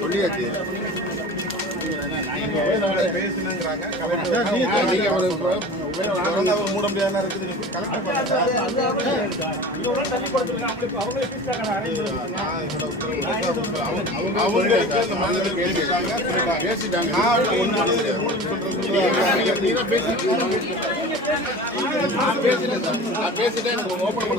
சொல்லியாச்சு. பேசுனுங்கிறாங்க மூட முடியாத இருக்குது. பேசிட்டேன் ஓபன்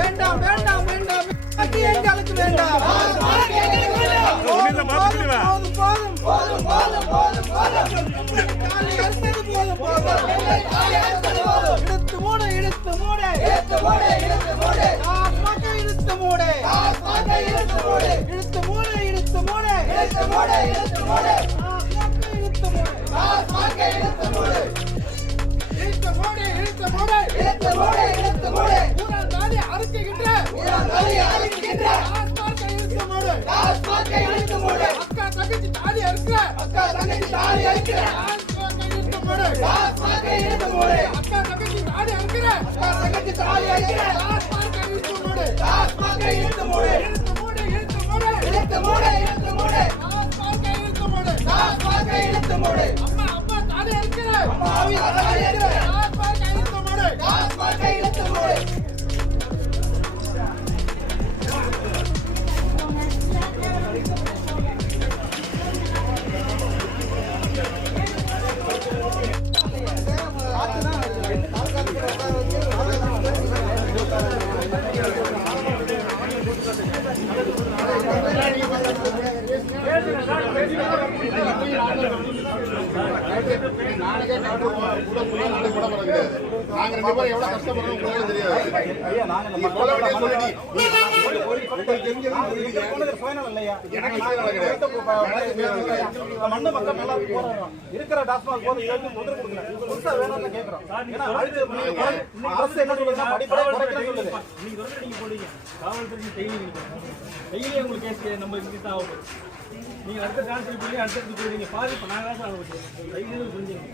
வேண்டாம் வேண்டாம் வேண்டாம் எங்களுக்கு வேண்டாம். நீங்க அடுத்த ட்ரான்ஸ்ஃபர் பண்ணி அடுத்து போறீங்க பாதி இப்ப நான் தான் புரிஞ்சுங்க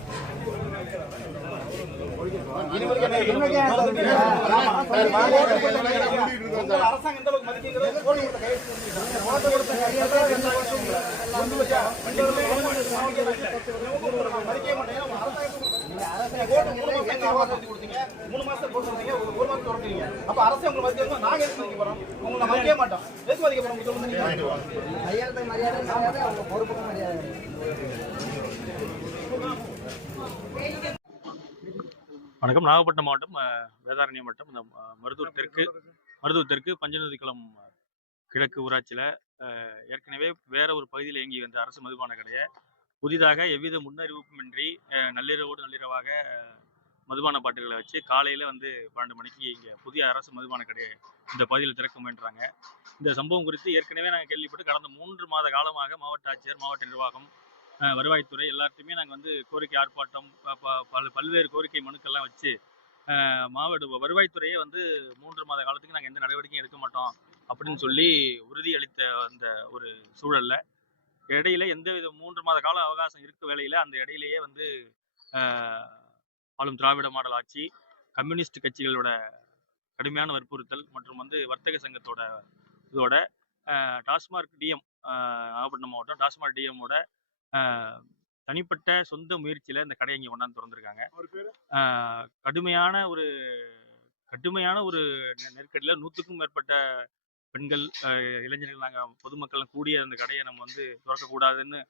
அரசாங்கம் எந்த அளவுக்கு மதிக்கிறது கோடி கொடுத்த மதிக்க மாட்டேன். மூணு மாசம் போட்டுருந்தீங்க, ஒரு மாசம் தொடர்ந்தீங்க. அப்ப அரசு உங்களுக்கு மதிக்க நாங்க எதுக்கு மதிக்க போறோம்? உங்களை மதிக்க மாட்டோம். எதுக்கு மதிக்க போறோம்? வணக்கம். நாகப்பட்டினம் மாவட்டம் வேதாரண்யம் வட்டம் இந்த மருதூர் தெற்கு பஞ்சநதிக்குளம் கிழக்கு ஊராட்சியில் ஏற்கனவே வேற ஒரு பகுதியில் இயங்கி வந்த அரசு மதுபான கடையை புதிதாக எவ்வித முன்னறிவிப்புமின்றி நள்ளிரவாக மதுபான பாட்டில்களை வச்சு காலையில் 12 மணிக்கு இங்கே புதிய அரசு மதுபான கடையை இந்த பகுதியில் திறக்க முயன்றாங்க. இந்த சம்பவம் குறித்து ஏற்கனவே நாங்கள் கேள்விப்பட்டு கடந்த 3 மாத காலமாக மாவட்ட ஆட்சியர், மாவட்ட நிர்வாகம், வருவாய்த்துறை எல்லாத்தையுமே நாங்கள் கோரிக்கை ஆர்ப்பாட்டம், பல்வேறு கோரிக்கை மனுக்கள்லாம் வச்சு மாவட்ட வருவாய்த்துறையே 3 மாத காலத்துக்கு நாங்கள் எந்த நடவடிக்கையும் எடுக்க மாட்டோம் அப்படின்னு சொல்லி உறுதியளித்த அந்த ஒரு சூழல்ல இடையில எந்தவித 3 மாத கால அவகாசம் இருக்க வேளையில அந்த இடையிலேயே ஆளும் திராவிட மாடல் ஆட்சி, கம்யூனிஸ்ட் கட்சிகளோட கடுமையான வற்புறுத்தல் மற்றும் வர்த்தக சங்கத்தோட இதோட டாஸ்மாக் டிஎம், நாகப்பட்டினம் மாவட்டம் டாஸ்மாக் டிஎம்மோட தனிப்பட்ட சொந்த முயற்சியில இந்த கடையை இங்க கொண்டாந்து திறந்திருக்காங்க. அவர் பேரு? கடுமையான ஒரு கடுமையான ஒரு நெருக்கடியில 100க்கும் மேற்பட்ட பெண்கள், இளைஞர்கள் நாங்க பொதுமக்கள் கூடிய அந்த கடைய நம்ம வந்து திறக்கக்கூடாதுன்னு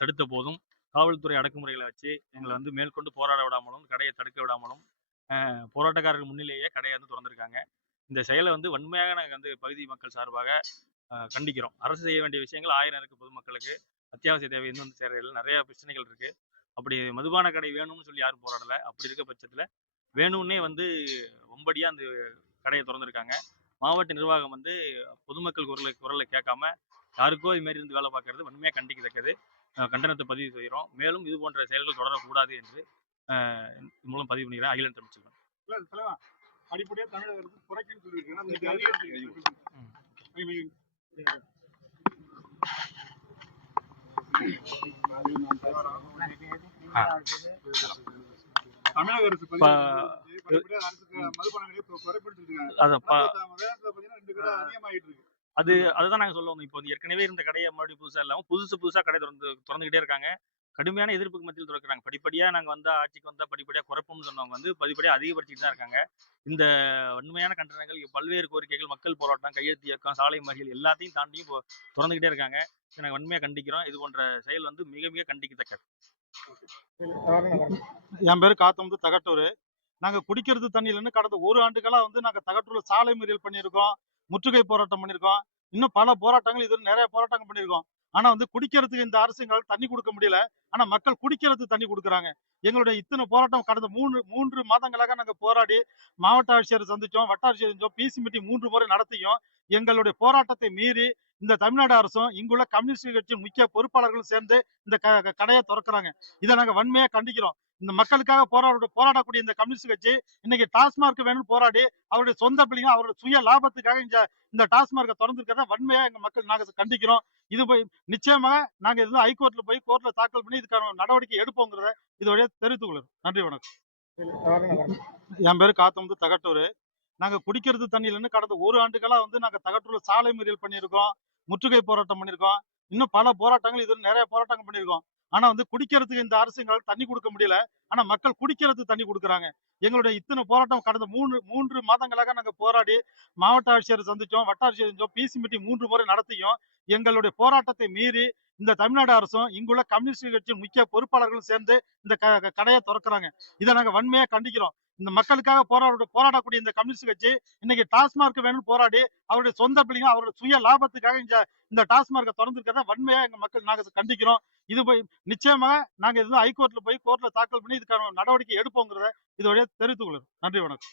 தடுத்த போதும், காவல்துறை அடக்குமுறைகளை வச்சு எங்களை வந்து மேற்கொண்டு போராட விடாமலும், கடையை தடுக்க விடாமலும், போராட்டக்காரர்கள் முன்னிலேயே கடைய வந்து திறந்திருக்காங்க. இந்த செயலை வந்து வன்மையாக நாங்க வந்து பகுதி மக்கள் சார்பாக கண்டிக்கிறோம். அரசு செய்ய வேண்டிய விஷயங்கள் 1000 இருக்கு பொதுமக்களுக்கு. அத்தியாவசிய தேவை இன்னும் வந்து சேரல. நிறைய பிரச்சனைகள் இருக்கு. அப்படி மதுபான கடை வேணும்னு சொல்லி யாரும் போராடல. அப்படி இருக்க பட்சத்துல வேணும்னே வந்து வம்படியா அந்த கடையை திறந்திருக்காங்க. மாவட்ட நிர்வாகம் வந்து பொதுமக்கள் குரலை கேட்காம யாருக்கோ இது மாதிரி இருந்து வேலை பார்க்கறது வன்மையாக கண்டிக்கத்தக்கது. கண்டனத்தை பதிவு செய்கிறோம். மேலும் இது போன்ற செயல்கள் தொடரக்கூடாது என்று இது மூலம் பதிவு பண்ணிக்கிறேன். அகிலன் தமிழ் செல்வன். இல்ல தலைவா, அடிப்படையா தமிழக அரசு குறைக்குன்னு சொல்லியிருக்காங்க. அந்த அதிகாரத்துக்கு தமிழக அரசு படிப்படியா அரசுக்கு மதுபான கடையை குறைப்படுத்திட்டு இருக்காங்க. அதை வேகத்துல பாத்தீங்கன்னா 2 கடை அதிகமாயிட்டு இருக்கு. அதுதான் நாங்க சொல்ல வந்தோம். இப்போ வந்து ஏற்கனவே இருந்த கடையை மறுபடியும் புதுசா இல்லாம புதுசா கடை திறந்துகிட்டே இருக்காங்க. கடுமையான எதிர்ப்புக்கு மத்தியில் திறக்கிறாங்க. படிப்படியா நாங்க வந்தா ஆட்சிக்கு வந்தா படிப்படியா குறைப்போம்னு சொன்னவங்க வந்து படிப்படியா அதிகப்படுத்திட்டு தான் இருக்காங்க. இந்த வன்மையான கண்டனங்கள், பல்வேறு கோரிக்கைகள், மக்கள் போராட்டம், கையெழுத்து இயக்கம், சாலை மறியல் எல்லாத்தையும் தாண்டி திறந்துகிட்டே இருக்காங்க. இதை நாங்க வன்மையா கண்டிக்கிறோம். இது போன்ற செயல் வந்து மிக மிக கண்டிக்கத்தக்கது. என் பேரு காத்தமுத்து தகட்டூர். நாங்க குடிக்கிறது தண்ணி இல்லைன்னு கடந்த 1 ஆண்டுகளா வந்து நாங்க தகட்டூர்ல சாலை மறியல் பண்ணியிருக்கோம், முற்றுகை போராட்டம் பண்ணியிருக்கோம், இன்னும் பல போராட்டங்கள், இது நிறைய போராட்டங்கள் பண்ணியிருக்கோம். ஆனா வந்து குடிக்கிறதுக்கு இந்த அரசு எங்களால் தண்ணி கொடுக்க முடியல. ஆனா மக்கள் குடிக்கிறதுக்கு தண்ணி கொடுக்குறாங்க. எங்களுடைய இத்தனை போராட்டம் கடந்த 3 மாதங்களாக நாங்க போராடி மாவட்ட ஆட்சியர் சந்திச்சோம், வட்ட ஆட்சியர் சந்திச்சோம், பிசி மீட்டிங் 3 முறை நடத்தியும் எங்களுடைய போராட்டத்தை மீறி இந்த தமிழ்நாடு அரசும் இங்குள்ள கம்யூனிஸ்ட் கட்சியின் முக்கிய பொறுப்பாளர்களும் சேர்ந்து இந்த கடையை திறக்கிறாங்க. இதை நாங்க வன்மையா கண்டிக்கிறோம். இந்த மக்களுக்காக போராடக்கூடிய இந்த கம்யூனிஸ்ட் கட்சி இன்னைக்கு டாஸ்மார்க் வேணும்னு போராடி அவருடைய சொந்த பிள்ளைங்க அவருடைய சுய லாபத்துக்காக இந்த டாஸ்மார்க்கை திறந்திருக்கிறத வன்மையா எங்க மக்கள் நாங்க கண்டிக்கிறோம். இது நிச்சயமாக நாங்க இது ஹைகோர்ட்ல போய் கோர்ட்ல தாக்கல் பண்ணி இதுக்கான நடவடிக்கை எடுப்போங்கிறத இதோட தெரிவித்துக் கொள்ளுறோம். நன்றி, வணக்கம். என் பேரு காத்தமுத்து தகட்டூர். நாங்க குடிக்கிறது தண்ணி இல்லைன்னு கடந்த 1 ஆண்டுகளா வந்து நாங்க தகட்டூர்ல சாலை மறியல் பண்ணியிருக்கோம், முற்றுகை போராட்டம் பண்ணியிருக்கோம், இன்னும் பல போராட்டங்கள், இது நிறைய போராட்டங்கள் பண்ணியிருக்கோம். ஆனா வந்து குடிக்கிறதுக்கு இந்த அரசு எங்களால் தண்ணி கொடுக்க முடியல. ஆனா மக்கள் குடிக்கிறதுக்கு தண்ணி கொடுக்குறாங்க. எங்களுடைய இத்தனை போராட்டம் கடந்த 3 மாதங்களாக நாங்க போராடி மாவட்ட ஆட்சியர் சந்திச்சோம், வட்ட ஆட்சியர் சந்திச்சோம், பிசி மீட்டிங் 3 முறை நடத்தியும் எங்களுடைய போராட்டத்தை மீறி இந்த தமிழ்நாடு அரசும் இங்குள்ள கம்யூனிஸ்ட் கட்சியின் முக்கிய பொறுப்பாளர்களும் சேர்ந்து இந்த கடையை திறக்கிறாங்க. இதை நாங்க வன்மையா கண்டிக்கிறோம். இந்த மக்களுக்காக போராடக்கூடிய இந்த கம்யூனிஸ்ட் கட்சி இன்னைக்கு டாஸ்மார்க் வேணும்னு போராடி அவருடைய சொந்த பிள்ளைங்க அவருடைய சுய லாபத்துக்காக இந்த டாஸ்மார்க்கை திறந்திருக்கிறத வன்மையா எங்க மக்கள் நாங்க கண்டிக்கிறோம். இது நிச்சயமாக நாங்க ஹைகோர்ட்ல போய் கோர்ட்ல தாக்கல் பண்ணி இதுக்கான நடவடிக்கை எடுப்போங்கிறத இதோட தெரிவித்துக் கொள்ளுறோம். நன்றி, வணக்கம்.